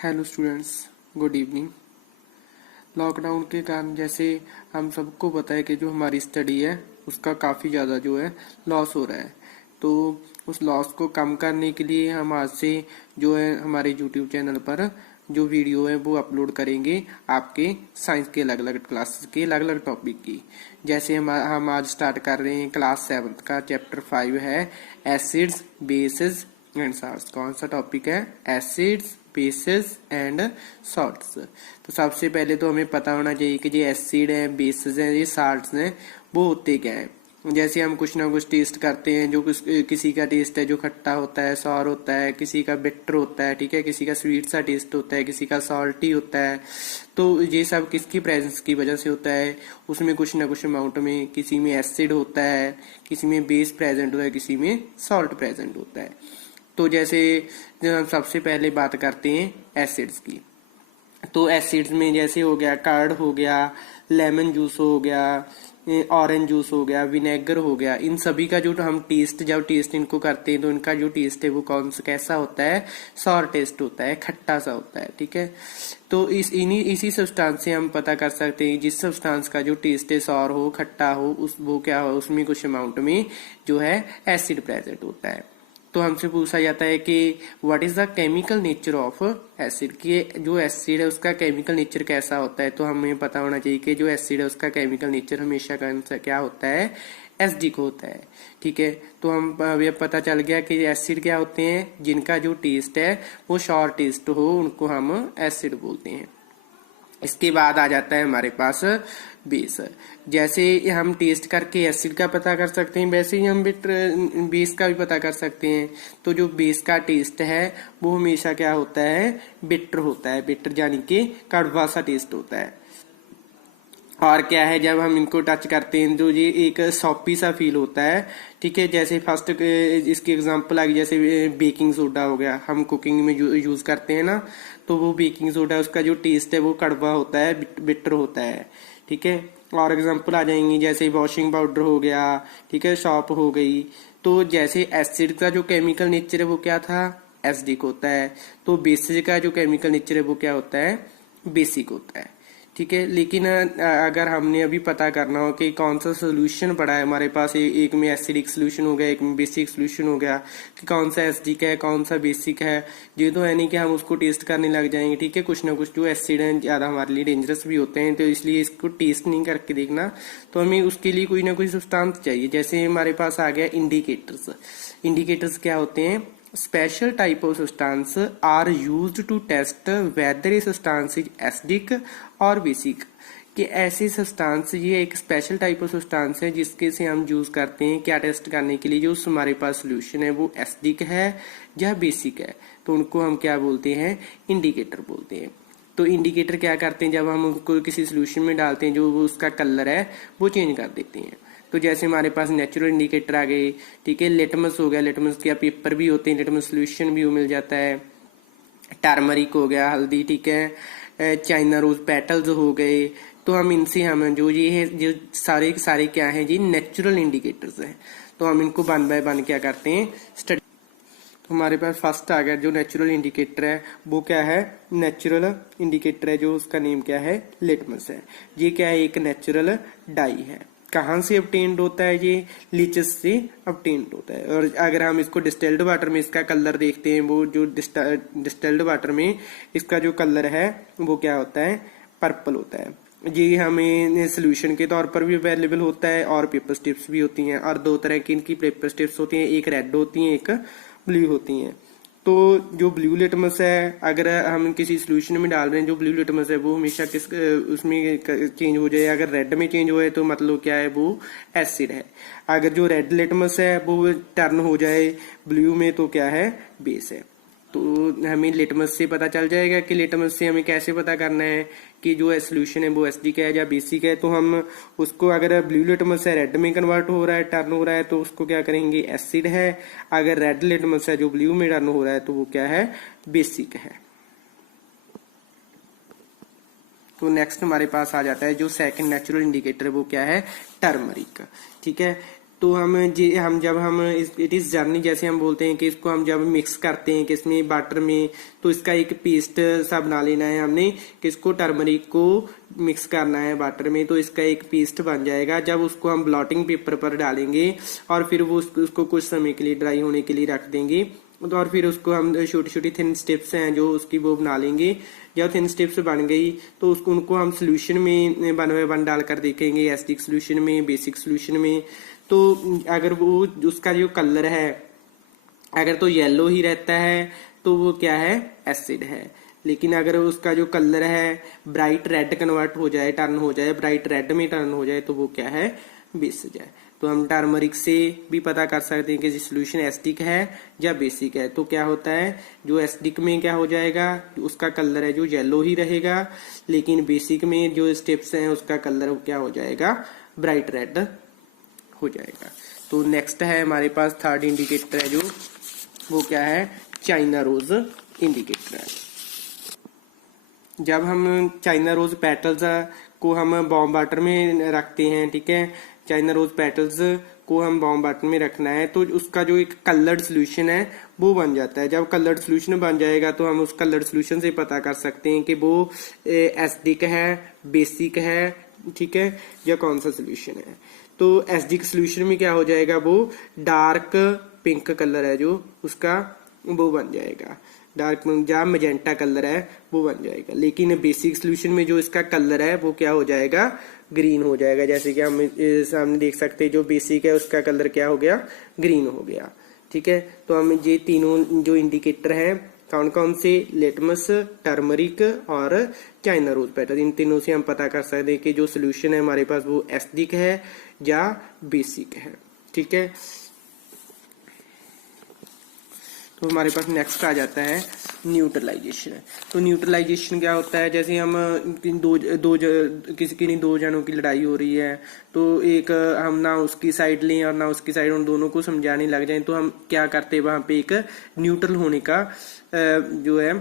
Hello students, good evening. Lockdown के कारण जैसे हम सबको पता है कि जो हमारी स्टडी है उसका काफ़ी ज़्यादा जो है लॉस हो रहा है। तो उस लॉस को कम करने के लिए हम आज से जो है हमारे यूट्यूब चैनल पर जो वीडियो है वो अपलोड करेंगे आपके साइंस के अलग अलग क्लासेस के अलग अलग टॉपिक की। जैसे हम आज स्टार्ट कर रहे हैं क्लास 7 का चैप्टर 5 है एसिड्स बेसिस एंड सॉल्ट्स। कौन सा टॉपिक है? Acids bases and salts. तो सबसे पहले तो हमें पता होना चाहिए कि ये एसिड है, बेसिस है, ये साल्ट्स हैं, वो होते क्या है। जैसे हम कुछ ना कुछ टेस्ट करते हैं, जो किसी का टेस्ट है जो खट्टा होता है, सॉर होता है, किसी का बिटर होता है, ठीक है, किसी का स्वीट सा टेस्ट होता है, किसी का सॉल्टी होता है। तो ये सब किसकी प्रेजेंस की वजह से होता है? उसमें कुछ ना कुछ अमाउंट में किसी में एसिड होता है, किसी में बेस प्रेजेंट होता है, किसी में सॉल्ट प्रेजेंट होता है। तो जैसे हम सबसे पहले बात करते हैं एसिड्स की। तो एसिड्स में जैसे हो गया कर्ड हो गया, लेमन जूस हो गया, ऑरेंज जूस हो गया, विनेगर हो गया। इन सभी का जो हम जब टेस्ट इनको करते हैं तो इनका जो टेस्ट है वो कैसा होता है? सॉर टेस्ट होता है, खट्टा सा होता है, ठीक है। तो इसी सब्सटेंस से हम पता कर सकते हैं जिस सब्सटेंस का जो टेस्ट है सॉर हो, खट्टा हो, वो क्या हो, उसमें कुछ अमाउंट में जो है एसिड प्रेजेंट होता है। तो हमसे पूछा जाता है कि what is the chemical nature of acid, कि जो एसिड है उसका केमिकल नेचर कैसा होता है। तो हमें पता होना चाहिए कि जो एसिड है उसका केमिकल नेचर हमेशा क्या होता है? एसिडिक होता है, ठीक है। तो हम अभी पता चल गया कि एसिड क्या होते हैं, जिनका जो टेस्ट है वो शॉर टेस्ट हो उनको हम एसिड बोलते हैं। इसके बाद आ जाता है हमारे पास बेस। जैसे हम टेस्ट करके एसिड का पता कर सकते हैं वैसे ही हम बेस का भी पता कर सकते हैं। तो जो बेस का टेस्ट है वो हमेशा क्या होता है? बिटर होता है, बिटर यानी कि कड़वा सा टेस्ट होता है। और क्या है, जब हम इनको टच करते हैं तो ये एक सॉपी सा फील होता है, ठीक है। जैसे फर्स्ट इसकी एग्जांपल आ गई, जैसे बेकिंग सोडा हो गया, हम कुकिंग में यूज करते हैं ना, तो वो बेकिंग सोडा उसका जो टेस्ट है वो कड़वा होता है, बिटर होता है, ठीक है। और एग्जांपल आ जाएंगी जैसे वॉशिंग पाउडर हो गया, ठीक है, सॉप हो गई। तो जैसे एसिड का जो केमिकल नेचर है वो क्या था? एसिडिक होता है। तो बेसिस का जो केमिकल नेचर है वो क्या होता है? बेसिक होता है, ठीक है। लेकिन अगर हमने अभी पता करना हो कि कौन सा सोल्यूशन पड़ा है हमारे पास, एक में एसिडिक सोल्यूशन हो गया, एक में बेसिक सोल्यूशन हो गया, कि कौन सा एसिडिक है कौन सा बेसिक है, ये तो है नहीं कि हम उसको टेस्ट करने लग जाएंगे, ठीक है। कुछ ना कुछ जो एसिड है ज्यादा हमारे लिए डेंजरस भी होते हैं, तो इसलिए इसको टेस्ट नहीं करके देखना। तो हमें उसके लिए कोई ना कोई सब्सटेंस चाहिए। जैसे हमारे पास आ गया इंडिकेटर्स। इंडिकेटर्स क्या होते हैं? Special type of substance are used to test whether a substance is acidic or basic। कि ऐसे सब्सटेंस, ये एक स्पेशल टाइप ऑफ सब्सटेंस है जिसके से हम यूज करते हैं क्या टेस्ट करने के लिए, जो हमारे पास सोल्यूशन है वो एसिडिक है या बेसिक है। तो उनको हम क्या बोलते हैं? इंडिकेटर बोलते हैं। तो इंडिकेटर क्या करते हैं, जब हम उनको किसी सोल्यूशन में डालते हैं जो उसका कलर है वो चेंज कर देते हैं। तो जैसे हमारे पास नेचुरल इंडिकेटर आ गए, ठीक है, लिटमस हो गया, लिटमस के पेपर भी होते हैं, लिटमस सोल्यूशन भी मिल जाता है। टर्मरिक हो गया, हल्दी, ठीक है, चाइना रोज पेटल्स हो गए। तो हम इनसे हम जो ये है जो सारे सारे क्या है जी? नेचुरल इंडिकेटर्स है। तो हम इनको वन बाय वन क्या करते हैं? स्टडी। तो हमारे पास फर्स्ट आ गया जो नेचुरल इंडिकेटर है वो क्या है? नेचुरल इंडिकेटर है जो उसका नेम क्या है? लिटमस है। ये क्या है? एक नेचुरल डाई है। कहाँ से obtained होता है ये? लीचेस से obtained होता है। और अगर हम इसको डिस्टिल्ड वाटर में इसका कलर देखते हैं, वो जो डिस्टिल्ड वाटर में इसका जो कलर है वो क्या होता है? पर्पल होता है। ये हमें सोल्यूशन के तौर पर भी अवेलेबल होता है और पेपर स्ट्रिप्स भी होती हैं। और दो तरह की इनकी पेपर स्ट्रिप्स होती हैं, एक रेड होती हैं, एक ब्लू होती हैं। तो जो ब्लू लिटमस है, अगर हम किसी सोल्यूशन में डाल रहे हैं, जो ब्लू लिटमस है वो हमेशा उसमें चेंज हो जाए। अगर रेड में चेंज हो तो मतलब क्या है? वो एसिड है। अगर जो रेड लिटमस है वो टर्न हो जाए ब्लू में तो क्या है? बेस है। तो हमें लिटमस से पता चल जाएगा कि लिटमस से हमें कैसे पता करना है कि जो सोल्यूशन है वो एसिडिक है या बेसिक है। तो हम उसको, अगर ब्लू लिटमस है रेड में कन्वर्ट हो रहा है, टर्न हो रहा है, तो उसको क्या करेंगे? एसिड है। अगर रेड लिटमस है जो ब्लू में टर्न हो रहा है तो वो क्या है? बेसिक है। तो नेक्स्ट हमारे पास आ जाता है जो सेकंड नेचुरल इंडिकेटर है वो क्या है? टर्मरिक, ठीक है। तो हम जब हम इट इज जर्नी जैसे हम बोलते हैं कि इसको हम जब मिक्स करते हैं किसमें वाटर में, तो इसका एक पेस्ट सा बना लेना है हमने कि इसको टर्मरिक को मिक्स करना है वाटर में, तो इसका एक पेस्ट बन जाएगा। जब उसको हम ब्लॉटिंग पेपर पर डालेंगे और फिर वो उसको कुछ समय के लिए ड्राई होने के लिए रख देंगे, तो और फिर उसको हम छोटी छोटी थिन स्टेप्स हैं जो उसकी वो बना लेंगे। जब थिन स्टेप्स बन गई तो उसको उनको हम सोल्यूशन में 1 बाय 1 डालकर देखेंगे, एसिडिक सोल्यूशन में, बेसिक सोल्यूशन में। तो अगर वो उसका जो कलर है अगर तो येलो ही रहता है तो वो क्या है, एसिड है। लेकिन अगर उसका जो कलर है ब्राइट रेड कन्वर्ट हो जाए, टर्न हो जाए, ब्राइट रेड में टर्न हो जाए, तो वो क्या है, बेसिक है। तो हम टर्मरिक से भी पता कर सकते हैं कि सोल्यूशन एसिडिक है या बेसिक है। तो क्या होता है, जो एसिडिक में क्या हो जाएगा, उसका कलर है जो येलो ही रहेगा, लेकिन बेसिक में जो स्टेप्स हैं उसका कलर क्या हो जाएगा, ब्राइट रेड हो जाएगा। तो नेक्स्ट है हमारे पास थर्ड इंडिकेटर है जो वो क्या है, चाइना रोज इंडिकेटर है। जब हम चाइना रोज पेटल्स को हम बॉम्ब वाटर में रखते हैं, ठीक है, चाइना रोज पेटल्स को हम बॉम्ब वाटर में रखना है, तो उसका जो एक कलर्ड सोल्यूशन है वो बन जाता है। जब कलर्ड सोल्यूशन बन जाएगा तो हम उस कलर्ड सोल्यूशन से पता कर सकते हैं कि वो एसिडिक है, बेसिक है, ठीक है, या कौन सा सोल्यूशन है। तो एसिडिक सोल्यूशन में क्या हो जाएगा, वो डार्क पिंक कलर है जो उसका वो बन जाएगा, डार्क जहाँ मजेंटा कलर है वो बन जाएगा। लेकिन बेसिक सोल्यूशन में जो इसका कलर है वो क्या हो जाएगा, ग्रीन हो जाएगा। जैसे कि हम सामने देख सकते हैं जो बेसिक है उसका कलर क्या हो गया, ग्रीन हो गया, ठीक है। तो हम ये तीनों जो इंडिकेटर है कौन कौन से, लिटमस, टर्मरिक और चाइना रोज पेटल, इन तीनों से हम पता कर सकते हैं कि जो सोल्यूशन है हमारे पास वो एसिडिक है या बेसिक है, ठीक है। तो हमारे पास नेक्स्ट आ जाता है न्यूट्रलाइजेशन। तो न्यूट्रलाइजेशन क्या होता है, जैसे हम किसी की नहीं, 2 जनों की लड़ाई हो रही है, तो एक हम ना उसकी साइड लें और ना उसकी साइड, उन दोनों को समझाने लग जाए, तो हम क्या करते हैं, वहां पे एक न्यूट्रल होने का जो है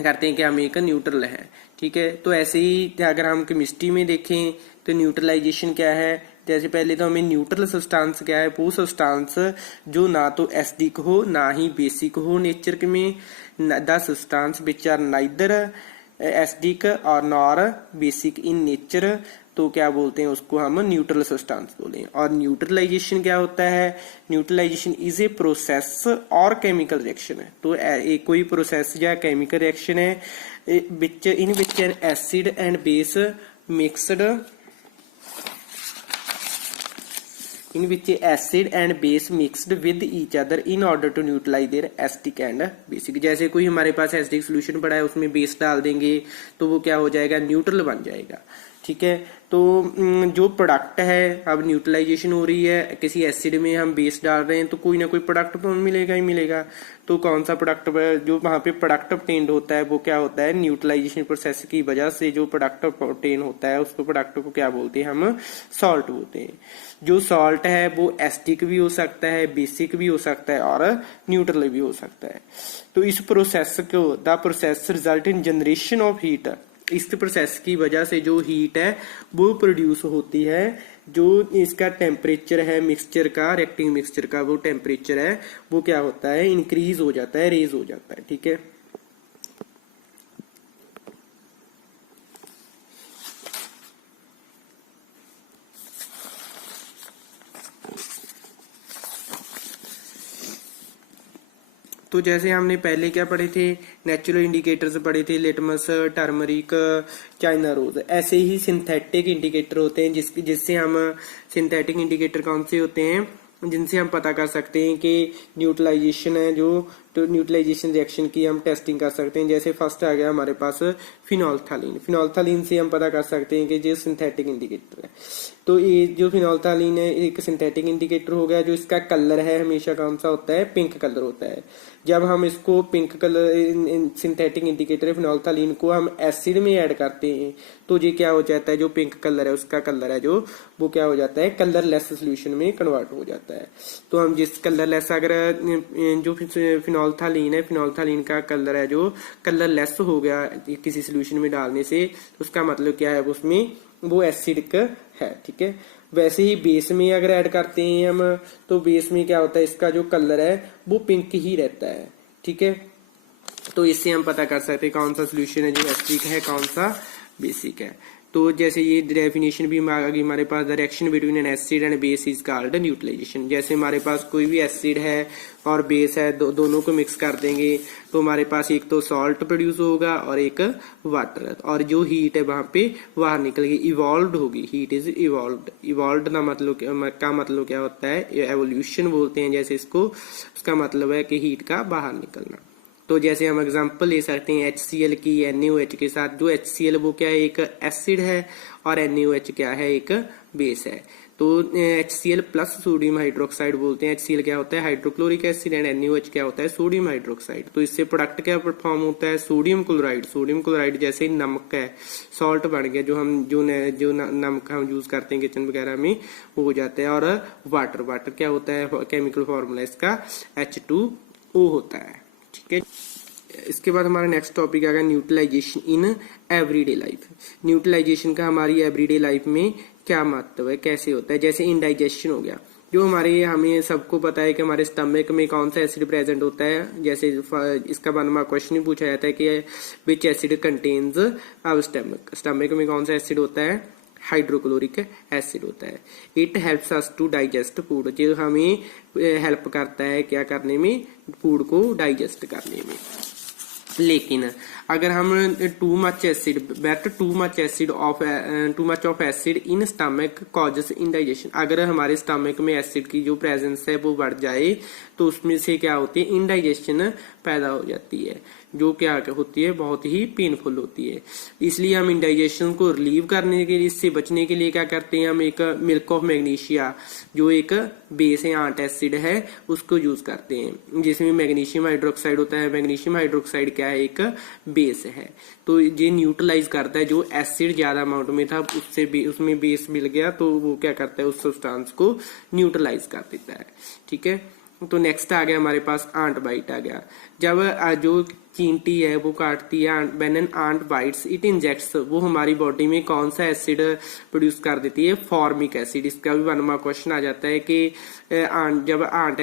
करते हैं कि हम एक न्यूट्रल है, ठीक है। तो ऐसे ही अगर हम केमिस्ट्री में देखें तो न्यूट्रलाइजेशन क्या है, जैसे पहले तो हमें न्यूट्रल सब्सटेंस क्या है, वो सब्सटेंस जो ना तो एसिडिक हो ना ही बेसिक हो नेचर में, the substance which are neither acidic और नॉर बेसिक इन नेचर, तो क्या बोलते हैं उसको हम न्यूट्रल सब्सटेंस बोले। और न्यूट्रलाइजेशन क्या होता है, न्यूट्रलाइजेशन इज ए प्रोसेस और केमिकल रिएक्शन है। तो एक कोई प्रोसेस या केमिकल रिएक्शन है which in which an acid and base mixed, in which acid and base mixed with each other in order to neutralize their acidic and basic। जैसे कोई हमारे पास एसिडिक सोल्यूशन पड़ा है उसमें बेस डाल देंगे तो वो क्या हो जाएगा, न्यूट्रल बन जाएगा, ठीक है। तो जो प्रोडक्ट है, अब न्यूट्रलाइजेशन हो रही है, किसी एसिड में हम बेस डाल रहे हैं तो कोई ना कोई प्रोडक्ट तो मिलेगा ही मिलेगा। तो कौन सा प्रोडक्ट, जो वहां पे प्रोडक्ट ऑब्टेन्ड होता है वो क्या होता है, न्यूट्रलाइजेशन प्रोसेस की वजह से जो प्रोडक्ट ऑब्टेन होता है उसको प्रोडक्ट को क्या बोलते हैं, हम सॉल्ट बोलते हैं। जो सॉल्ट है वो एसिडिक भी हो सकता है, बेसिक भी हो सकता है और न्यूट्रल भी हो सकता है। तो इस प्रोसेस को, the process result in generation of heat, इस प्रोसेस की वजह से जो हीट है वो प्रोड्यूस होती है, जो इसका टेम्परेचर है मिक्सचर का, रिएक्टिंग मिक्सचर का वो टेम्परेचर है वो क्या होता है, इंक्रीज हो जाता है, रेज हो जाता है, ठीक है। तो जैसे हमने पहले क्या पढ़े थे, नेचुरल इंडिकेटर्स पढ़े थे, लिटमस, टर्मरिक, चाइना रोज। ऐसे ही सिंथेटिक इंडिकेटर होते हैं जिससे हम, सिंथेटिक इंडिकेटर कौन से होते हैं, जिनसे हम पता कर सकते हैं कि न्यूट्रलाइजेशन है जो, तो न्यूट्रलाइजेशन रिएक्शन की हम टेस्टिंग कर सकते हैं। जैसे फर्स्ट आ गया हमारे पास फिनोल्फ्थालीन। फिनोल्फ्थालीन से हम पता कर सकते हैं कि जो सिंथेटिक इंडिकेटर है, तो ये जो फिनोल्फ्थालीन है एक सिंथेटिक इंडिकेटर हो गया। जो इसका कलर है हमेशा कौन सा होता है, पिंक कलर होता है। जब हम इसको पिंक कलर सिंथेटिक इंडिकेटर फिनोल्फ्थालीन को हम एसिड में ऐड करते हैं तो ये क्या हो जाता है, जो पिंक कलर है उसका कलर है जो वो क्या हो जाता है, कलरलेस सोल्यूशन में कन्वर्ट हो जाता है। तो हम जिस कलरलेस, अगर जो फिनोल्फ्थालीन है, फिनोल्फ्थालीन का कलर है जो कलरलेस हो गया किसी सोल्यूशन में डालने से, तो उसका मतलब क्या है, उसमें वो एसिडिक है। ठीक है, वैसे ही बेस में अगर ऐड करते हैं हम तो बेस में क्या होता है, इसका जो कलर है वो पिंक ही रहता है। ठीक है, तो इससे हम पता कर सकते हैं कौन सा सोल्यूशन है जो एसिडिक है, कौन सा बेसिक है। तो जैसे ये डेफिनेशन भी आ गई हमारे पास, the reaction between an acid and base is called neutralization. जैसे हमारे पास कोई भी एसिड है और बेस है, दोनों को मिक्स कर देंगे तो हमारे पास एक तो सॉल्ट प्रोड्यूस होगा और एक वाटर, और जो हीट है वहां पे बाहर निकलेगी, इवॉल्व होगी, हीट इज इवॉल्व। इवॉल्व का मतलब क्या होता है, एवोल्यूशन बोलते हैं जैसे इसको, उसका मतलब है कि हीट का बाहर निकलना। तो जैसे हम एग्जांपल ले सकते हैं HCl की NaOH के साथ। जो HCl वो क्या है, एक एसिड है, और NaOH क्या है, एक बेस है। तो HCl प्लस सोडियम हाइड्रोक्साइड बोलते हैं। HCl क्या होता है, हाइड्रोक्लोरिक एसिड, एंड NaOH क्या होता है, सोडियम हाइड्रोक्साइड। तो इससे प्रोडक्ट क्या फॉर्म होता है, सोडियम क्लोराइड। सोडियम क्लोराइड जैसे नमक है, सॉल्ट बन गया, जो नमक हम यूज करते हैं किचन वगैरह में, वो हो जाता है। और वाटर क्या होता है, केमिकल फॉर्मूला इसका H2O होता है। ठीक है, इसके बाद हमारा नेक्स्ट टॉपिक आ गया neutralization in everyday life. Neutralization का हमारी एवरीडे लाइफ में क्या महत्व है, कैसे होता है। जैसे इंडाइजेशन हो गया, जो हमें सबको पता है कि हमारे स्टमक में कौन सा एसिड प्रेजेंट होता है। जैसे इसका बारे में क्वेश्चन ही पूछा जाता है कि which acid contains our stomach. Stomach में कौन सा एसिड होता है, हाइड्रोक्लोरिक एसिड होता है। It helps us to digest food, जो हमें हेल्प करता है क्या करने में, फूड को डाइजेस्ट करने में। लेकिन अगर हम too much of acid in stomach causes indigestion, अगर हमारे स्टमक में एसिड की जो प्रेजेंस है वो बढ़ जाए तो उसमें से क्या होती है, इंडाइजेशन पैदा हो जाती है, जो क्या होती है, बहुत ही पेनफुल होती है। इसलिए हम इंडाइजेशन को रिलीव करने के लिए, इससे बचने के लिए क्या करते हैं, हम एक मिल्क ऑफ मैग्नीशिया, जो एक बेस है, आंट एसिड है, उसको यूज करते हैं, जिसमें मैग्नीशियम हाइड्रोक्साइड होता है। मैग्नीशियम हाइड्रोक्साइड क्या है, एक बेस है। तो ये न्यूट्रलाइज करता है, जो एसिड ज्यादा अमाउंट में था उसमें बेस मिल गया, तो वो क्या करता है, उस सब्सटेंस को न्यूट्रलाइज कर देता है। ठीक है, तो नेक्स्ट आ गया हमारे पास आंट बाइट आ गया। जब जो चींटी है वो काटती है, when an ant bites it injects, वो हमारी बॉडी में कौन सा एसिड प्रोड्यूस कर देती है, फॉर्मिक एसिड। इसका भी 1 मार्क क्वेश्चन आ जाता है कि जब आंट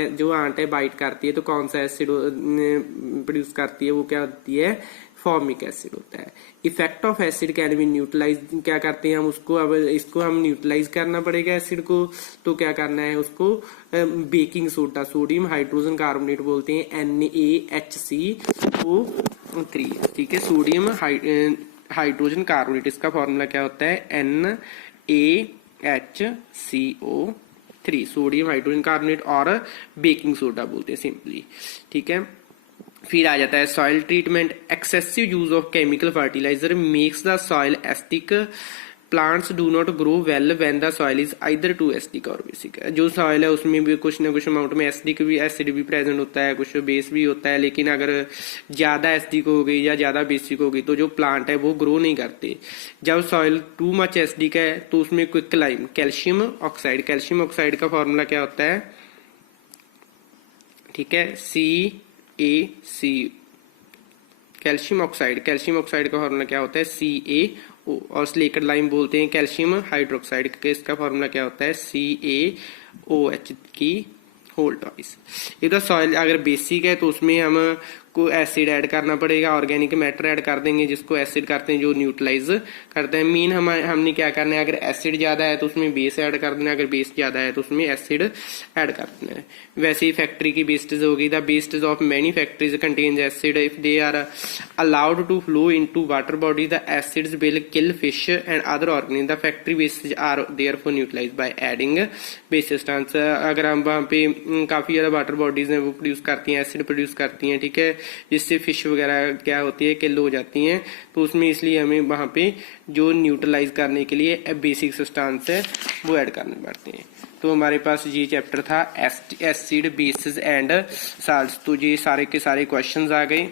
है बाइट करती है तो कौन सा एसिड प्रोड्यूस करती है, वो क्या होती है, फॉर्मिक एसिड होता है। Effect of acid can be neutralize, क्या करते हैं हम उसको, अब इसको हम न्यूट्रलाइज करना पड़ेगा एसिड को, तो क्या करना है उसको, baking soda, sodium hydrogen carbonate बोलते हैं, NaHCO3। ठीक है, सोडियम हाइड्रोजन कार्बोनेट, इसका फॉर्मूला क्या होता है, NaHCO3, सोडियम हाइड्रोजन कार्बोनेट, और बेकिंग सोडा बोलते हैं सिंपली। ठीक है, फिर आ जाता है soil treatment. Excessive use of chemical fertilizer makes the soil acidic, plants do not grow well when the soil is either too acidic और बेसिक। जो सॉइल है उसमें भी कुछ ना कुछ अमाउंट में एसिड भी प्रेजेंट होता है, कुछ बेस भी होता है, लेकिन अगर ज्यादा एसिडिक हो गई या ज्यादा बेसिक हो गई तो जो प्लांट है वो ग्रो नहीं करते। जब सॉइल टू मच एसिडिक है तो उसमें क्विकलाइम, कैल्शियम ऑक्साइड का फॉर्मूला क्या होता है, ठीक है, CaC, कैल्शियम ऑक्साइड का फॉर्मूला क्या होता है, CaO, और स्लेकेट लाइम बोलते हैं कैल्शियम हाइड्रोक्साइड के, इसका फॉर्मूला क्या होता है, CaOH की होल ट्वाइस। इधर सॉइल अगर बेसिक है तो उसमें हम को एसिड ऐड करना पड़ेगा, ऑर्गेनिक मैटर ऐड कर देंगे जिसको एसिड करते हैं, जो न्यूट्रलाइज करते हैं। मीन हमने क्या करना है, अगर एसिड ज्यादा है तो उसमें बेस ऐड कर देना है, अगर बेस ज्यादा है तो उसमें एसिड ऐड कर देना है। वैसे ही फैक्ट्री की वेस्टेज होगी, the wastage of many factories contains acid, if they are allowed to flow into water body the acids will kill fish and other organism, the factory wastage are therefore neutralized by adding base substance. अगर हम वहां पे काफी ज्यादा water bodies हैं वो produce करती हैं, एसिड प्रोड्यूस करती हैं, ठीक है, जिससे फिश वगैरह क्या होती है, किल हो जाती हैं, तो उसमें इसलिए हमें वहां पे जो न्यूट्रलाइज करने के लिए बेसिक सब्सटेंस है वो ऐड करने पड़ते हैं। तो हमारे पास ये चैप्टर था एसिड, बेसिस एंड साल्ट्स। तो ये सारे के सारे क्वेश्चंस आ गए।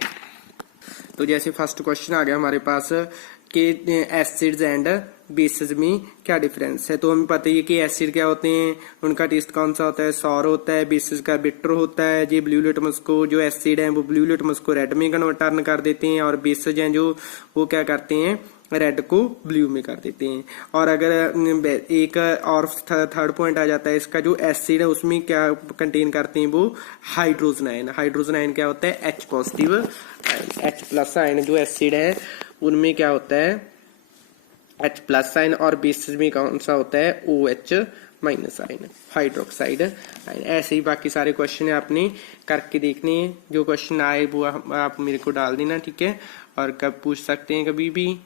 तो जैसे फर्स्ट क्वेश्चन आ गया हमारे पास कि एसिड्स एंड बेसिस में क्या डिफरेंस है। तो हमें पता ही है कि एसिड क्या होते हैं, उनका टेस्ट कौन सा होता है, सॉर होता है, बेसिस का बिटर होता है। ये ब्लू लिटमस को, जो एसिड है वो ब्लू लिटमस को रेड में टर्न कर देते हैं, और बेसिस हैं जो वो क्या करते हैं, रेड को ब्लू में कर देते हैं। और अगर एक और थर्ड पॉइंट आ जाता है इसका, जो एसिड है उसमें क्या कंटेन करते हैं वो हाइड्रोजन आयन। हाइड्रोजन आयन क्या होता है, H positive ion. H plus ion जो एसिड है उनमें क्या होता है H प्लस आयन, और बेसिस में कौन सा होता है OH minus ion, hydroxide ion. ऐसे ही बाकी सारे क्वेश्चन आपने करके देखने हैं, जो क्वेश्चन आए वो आप मेरे को डाल देना, ठीक है। और कब पूछ सकते हैं कभी भी,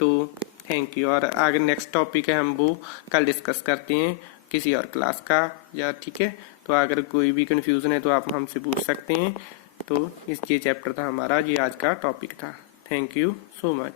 तो थैंक यू। और आगे नेक्स्ट टॉपिक है हम वो कल डिस्कस करते हैं किसी और क्लास का, या ठीक है। तो अगर कोई भी कंफ्यूजन है तो आप हमसे पूछ सकते हैं। तो ये चैप्टर था हमारा, ये आज का टॉपिक था। Thank you so much.